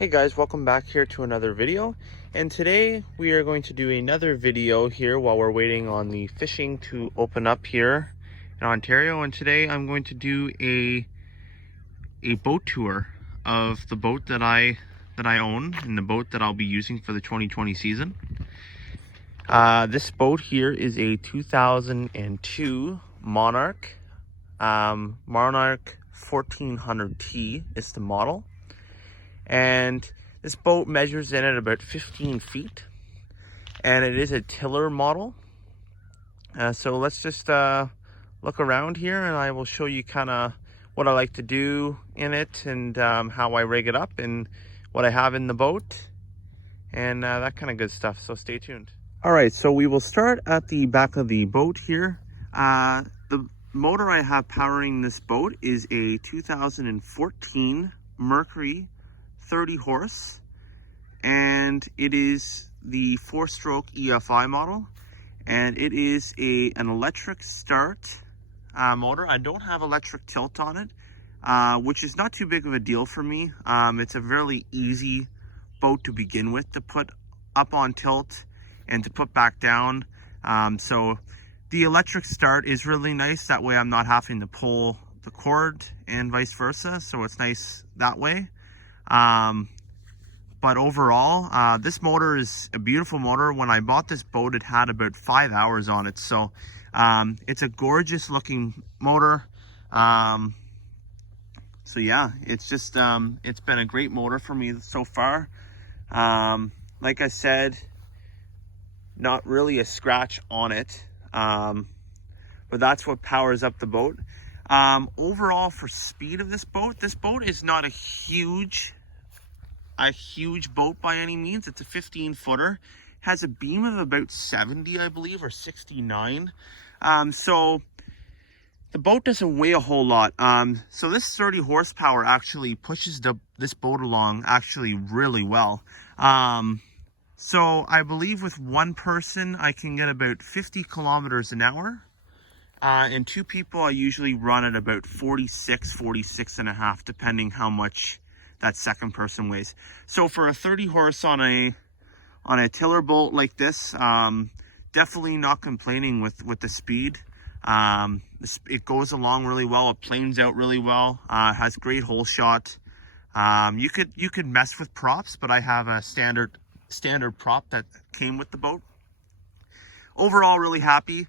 Hey guys, welcome back here to another video. And today we are going to do another video here while we're waiting on the fishing to open up here in Ontario. And today I'm going to do a boat tour of the boat that I own and the boat that I'll be using for the 2020 season. This boat here is a 2002 Monarch. Monarch 1400T is the model. And this boat measures in at about 15 feet. And it is a tiller model. So let's just look around here and I will show you kind of what I like to do in it and how I rig it up and what I have in the boat and that kind of good stuff. So stay tuned. All right, so we will start at the back of the boat here. The motor I have powering this boat is a 2014 Mercury 30 horse, and it is the 4-stroke EFI model, and it is an electric start motor. I don't have electric tilt on it, which is not too big of a deal for me. It's a really easy boat to begin with, to put up on tilt and to put back down. So the electric start is really nice. That way I'm not having to pull the cord and vice versa. So it's nice that way. But overall, this motor is a beautiful motor. When I bought this boat, it had about 5 hours on it. So it's a gorgeous looking motor. So yeah, it's just, it's been a great motor for me so far. Like I said, not really a scratch on it. But that's what powers up the boat. Overall, for speed of this boat is not a huge boat by any means. It's a 15-footer, has a beam of about 70, I believe, or 69. So the boat doesn't weigh a whole lot. So this 30 horsepower actually pushes this boat along actually really well. So I believe with one person I can get about 50 kilometers an hour. And two people I usually run at about 46 and a half, depending how much that second person weighs. So for a 30 horse on a tiller boat like this, definitely not complaining with the speed. It goes along really well. It planes out really well. Has great hole shot. You could mess with props, but I have a standard prop that came with the boat. Overall, really happy.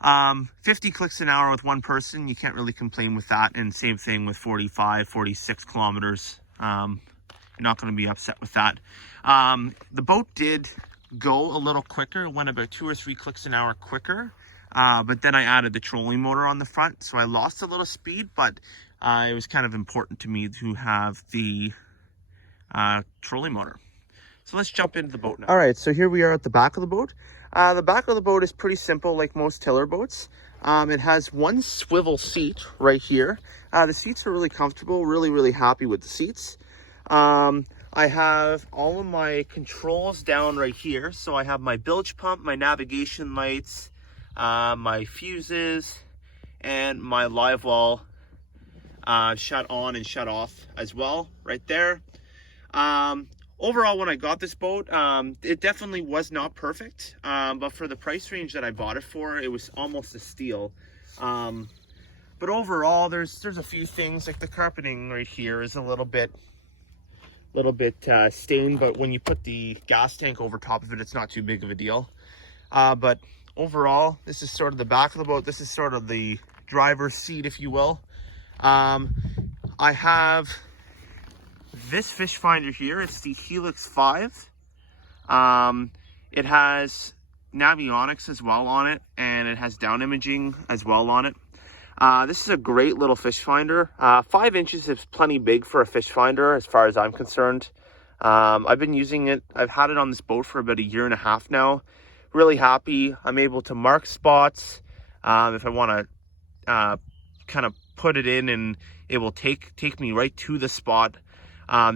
50 clicks an hour with one person, you can't really complain with that. And same thing with 45, 46 kilometers. You're not going to be upset with that. The boat did go a little quicker. It went about 2 or 3 clicks an hour quicker. But then I added the trolling motor on the front, so I lost a little speed, but it was kind of important to me to have the trolling motor. So let's jump into the boat now. All right, so here we are at the back of the boat. The back of the boat is pretty simple, like most tiller boats. It has one swivel seat right here. The seats are really comfortable, really happy with the seats. I have all of my controls down right here. So I have my bilge pump, my navigation lights, my fuses, and my live well shut on and shut off as well right there. Overall, when I got this boat, it definitely was not perfect, but for the price range that I bought it for, it was almost a steal. But overall, there's a few things, like the carpeting right here is a little bit stained, but when you put the gas tank over top of it, it's not too big of a deal. But overall, this is sort of the back of the boat. This is sort of the driver's seat, if you will. I have this fish finder here. It's the Helix 5. It has Navionics as well on it, and it has down imaging as well on it. This is a great little fish finder. 5 inches is plenty big for a fish finder as far as I'm concerned. I've been using it. I've had it on this boat for about 1.5 years now. Really happy. I'm able to mark spots if I want to kind of put it in, and it will take me right to the spot.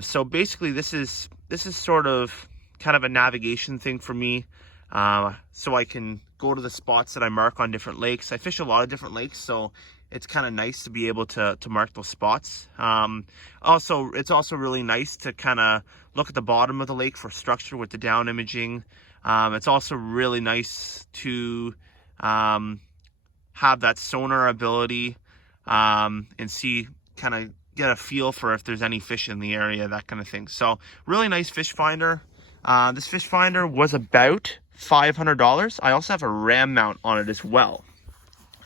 So basically this is sort of kind of a navigation thing for me, so I can go to the spots that I mark on different lakes. I fish a lot of different lakes, so it's kind of nice to be able to mark those spots. Also, it's also really nice to kind of look at the bottom of the lake for structure with the down imaging. It's also really nice to have that sonar ability and see, kind of get a feel for if there's any fish in the area, that kind of thing. So really nice fish finder. This fish finder was about $500. I also have a ram mount on it as well.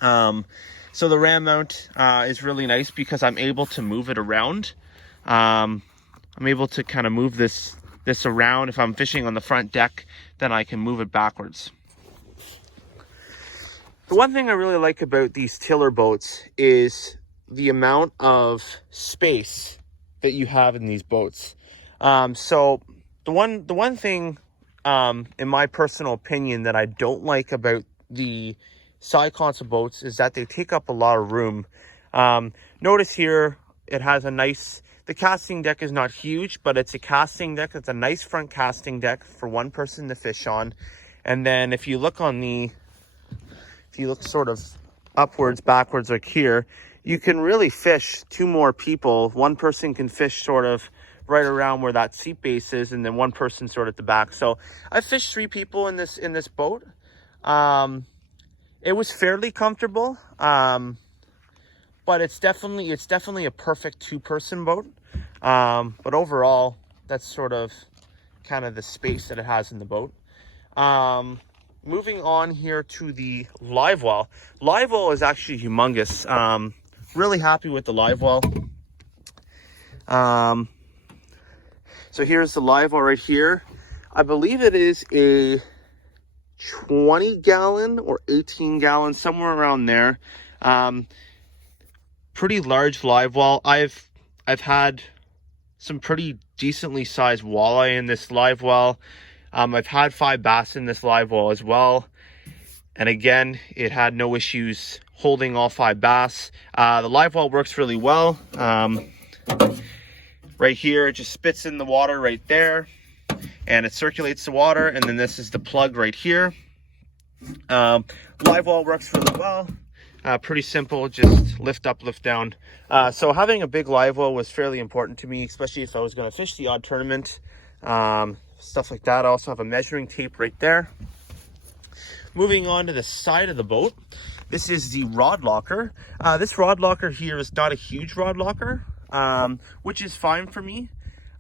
So the ram mount is really nice because I'm able to move it around. I'm able to kind of move this around. If I'm fishing on the front deck, then I can move it backwards. The one thing I really like about these tiller boats is the amount of space that you have in these boats. So the one thing, in my personal opinion, that I don't like about the side console boats is that they take up a lot of room. Notice here it has a nice, the casting deck is not huge, but it's a casting deck. It's a nice front casting deck for one person to fish on. And then if you look sort of upwards, backwards, like here, you can really fish two more people. One person can fish sort of right around where that seat base is, and then one person sort of at the back. So I fished 3 people in this boat. It was fairly comfortable, but it's definitely a perfect 2-person boat. But overall, that's sort of kind of the space that it has in the boat. Moving on here to the live well. Live well is actually humongous. Really happy with the live well. So here's the live well right here. I believe it is a 20 gallon or 18 gallon, somewhere around there. Pretty large live well. I've had some pretty decently sized walleye in this live well. I've had 5 bass in this live well as well. And again, it had no issues holding all 5 bass. The live well works really well. Right here, it just spits in the water right there, and it circulates the water. And then this is the plug right here. Live well works really well. Pretty simple, just lift up, lift down. So having a big live well was fairly important to me, especially if I was going to fish the odd tournament. Stuff like that. I also have a measuring tape right there. Moving on to the side of the boat, this is the rod locker. This rod locker here is not a huge rod locker, which is fine for me.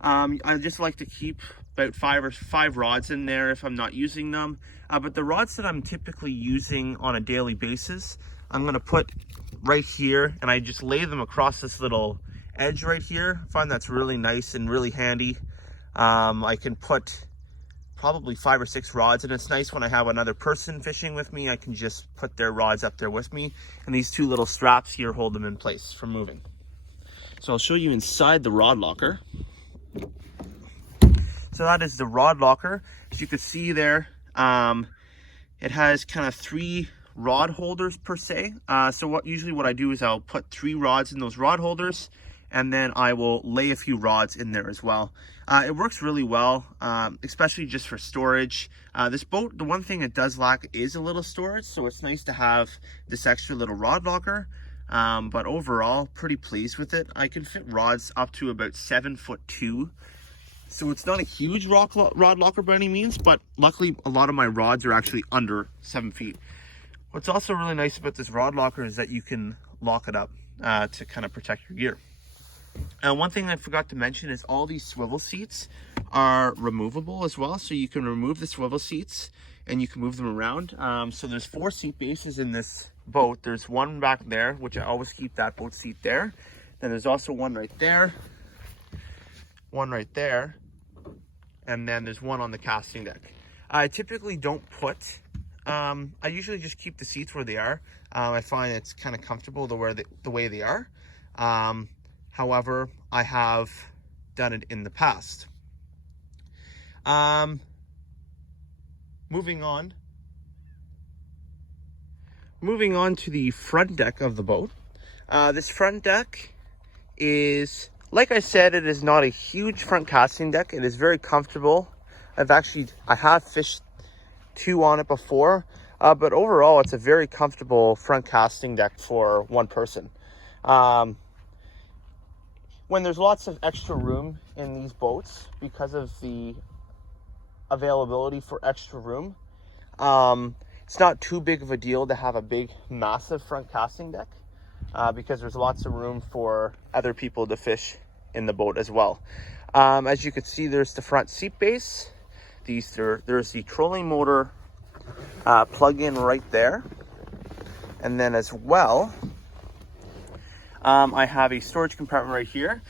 I just like to keep about 5 rods in there if I'm not using them. But the rods that I'm typically using on a daily basis, I'm going to put right here, and I just lay them across this little edge right here. I find that's really nice and really handy. I can put probably 5 or 6 rods, and it's nice when I have another person fishing with me. I can just put their rods up there with me, and these 2 little straps here hold them in place for moving. So I'll show you inside the rod locker. So that is the rod locker. As you can see there, it has kind of 3 rod holders per se. So usually what I do is I'll put 3 rods in those rod holders, and then I will lay a few rods in there as well. It works really well, especially just for storage. This boat, the one thing it does lack is a little storage, so it's nice to have this extra little rod locker. But overall, pretty pleased with it. I can fit rods up to about 7'2". So it's not a huge rod locker by any means, but luckily a lot of my rods are actually under 7 feet. What's also really nice about this rod locker is that you can lock it up to kind of protect your gear. One thing I forgot to mention is all these swivel seats are removable as well. So you can remove the swivel seats and you can move them around. So there's 4 seat bases in this boat. There's one back there, which I always keep that boat seat there. Then there's also one right there, one right there, and then there's one on the casting deck. I typically don't put, I usually just keep the seats where they are. I find it's kind of comfortable the way they are. However, I have done it in the past. Moving on to the front deck of the boat. This front deck is, like I said, it is not a huge front casting deck. It is very comfortable. I have fished 2 on it before. But overall, it's a very comfortable front casting deck for one person. When there's lots of extra room in these boats, because of the availability for extra room, it's not too big of a deal to have a big, massive front casting deck, because there's lots of room for other people to fish in the boat as well. As you can see, there's the front seat base. There's the trolling motor plug-in right there. And then as well, I have a storage compartment right here.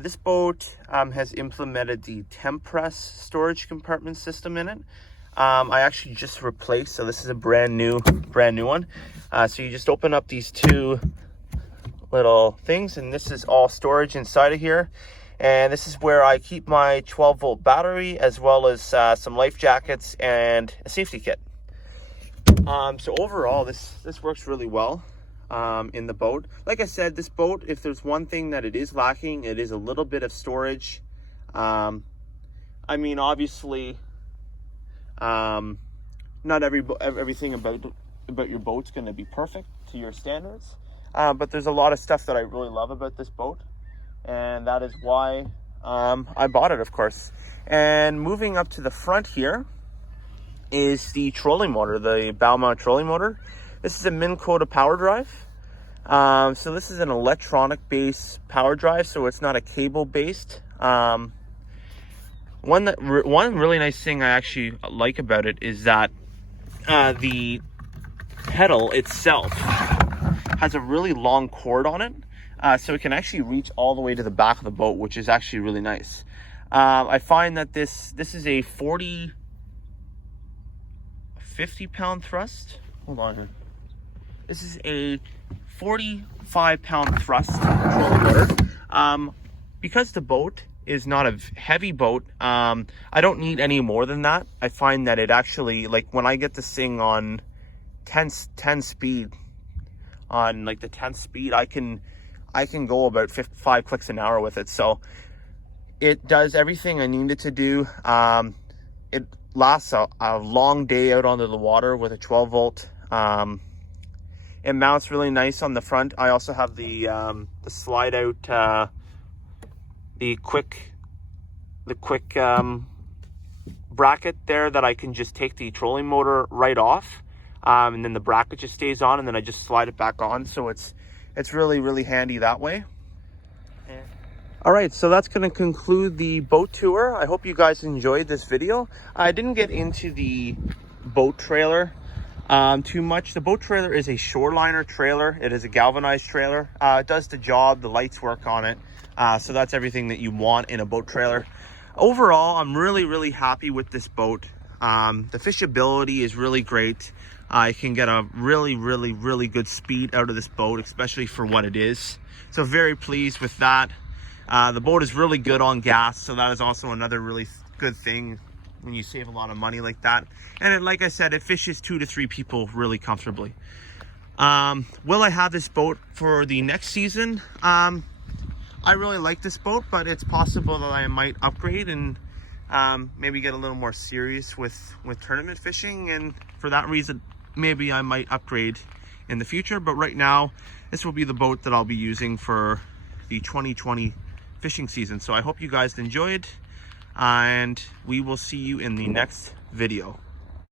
This boat has implemented the Tempress storage compartment system in it. I actually just replaced, so this is a brand new one. So you just open up these two little things, and this is all storage inside of here. And this is where I keep my 12-volt battery, as well as some life jackets and a safety kit. So overall, this works really well in the boat. Like I said, this boat, if there's one thing that it is lacking, it is a little bit of storage. I mean, obviously, not everything about your boat's going to be perfect to your standards, but there's a lot of stuff that I really love about this boat, and that is why I bought it, of course. And moving up to the front here is the trolling motor, the bow mount trolling motor. This is a Minn Kota power drive. So this is an electronic based power drive, so it's not a cable based. One really nice thing I actually like about it is that the pedal itself has a really long cord on it, so it can actually reach all the way to the back of the boat, which is actually really nice. I find that this is a 50-pound thrust. Hold on. This is a 45-pound thrust trolling motor. Because the boat is not a heavy boat, I don't need any more than that. I find that it actually, like when I get this thing on 10 speed, on like the 10th speed, I can go about 5 clicks an hour with it. So it does everything I need it to do. It lasts a long day out onto the water with a 12-volt. It mounts really nice on the front. I also have the slide out, the quick bracket there that I can just take the trolling motor right off, and then the bracket just stays on, and then I just slide it back on. So it's really, really handy that way. All right, so that's going to conclude the boat tour. I hope you guys enjoyed this video. I didn't get into the boat trailer too much. The boat trailer is a shoreliner trailer. It is a galvanized trailer. It does the job. The lights work on it. So that's everything that you want in a boat trailer. Overall, I'm really, really happy with this boat. The fishability is really great. I can get a really, really, really good speed out of this boat, especially for what it is. So very pleased with that. The boat is really good on gas, so that is also another really good thing when you save a lot of money like that. And like I said, it fishes 2 to 3 people really comfortably. Will I have this boat for the next season? I really like this boat, but it's possible that I might upgrade and maybe get a little more serious with tournament fishing, and for that reason maybe I might upgrade in the future. But right now, this will be the boat that I'll be using for the 2020 fishing season. So I hope you guys enjoyed, and we will see you in the next video.